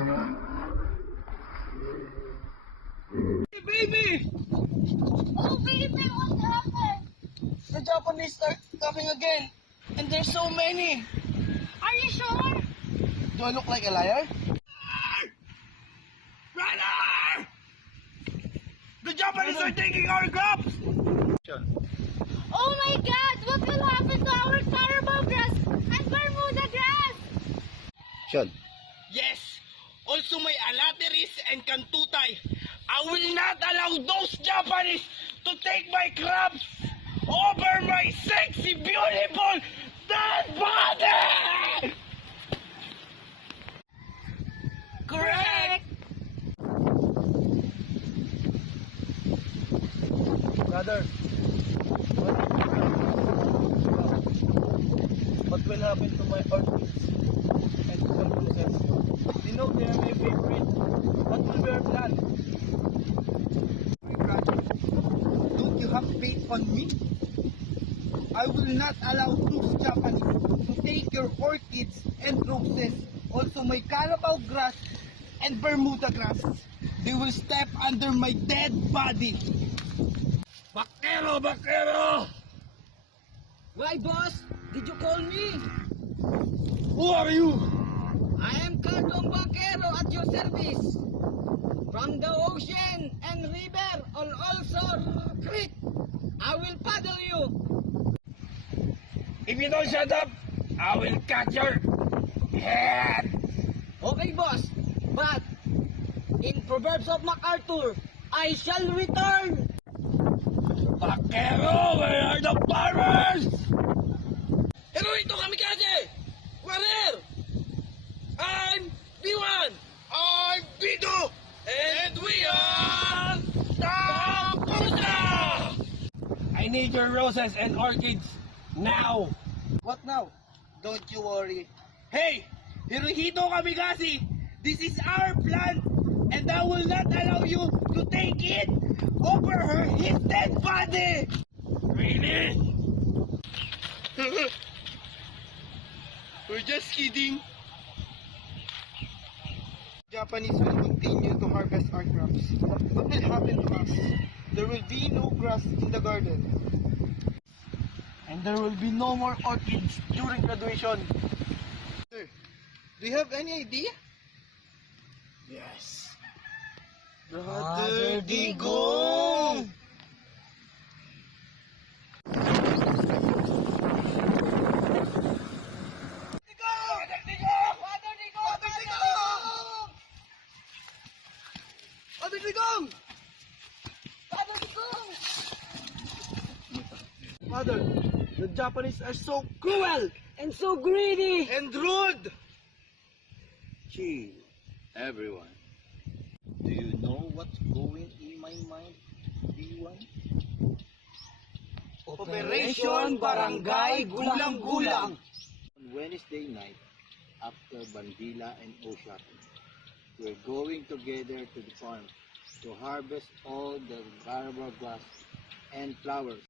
Hey, baby! Oh, baby, what happened? The Japanese are coming again, and there's so many. Are you sure? Do I look like a liar? Brother! The Japanese are taking our crops! Oh my God, what will happen to our carabao grass and Bermuda grass? Sean, Yes! Also my alateris and kantutay. I will not allow those Japanese to take my crops over my sexy, beautiful, dead body! Correct! brother, what will happen to my orchids and to my roses? You know they are my favorite. What will be our plan? My brother, don't you have faith on me? I will not allow those Japanese to take your orchids and roses, also my carabao grass and Bermuda grass. They will step under my dead body. Bakero! Bakero! Why, boss? Did you call me? Who are you? I am Cardong Vaquero at your service. From the ocean and river, and also creek, I will paddle you. If you don't shut up, I will cut your head! Okay, boss. But in Proverbs of MacArthur, I shall return. Bakero, where are the farmers? Heroito kamikaze! Warrior! I'm B1! I'm B2! And we are the Pusa! I need your roses and orchids now! What now? Don't you worry. Hey! Hirohito Kamikaze! This is our plan! And I will not allow you to take it over his dead body! Really? We're just kidding. Japanese will continue to harvest our crops. What will happen to us? There will be no grass in the garden. And there will be no more orchids during graduation. Sir, do you have any idea? Yes. Brother Digong! Father, the Japanese are so cruel And so greedy! and rude. Chill, everyone. Do you know what's going in my mind, B1? Operation Barangay Gulang-Gulang. On Wednesday night, after Bandila and Oshaki, we're going together to the farm to harvest all the carabao grass and flowers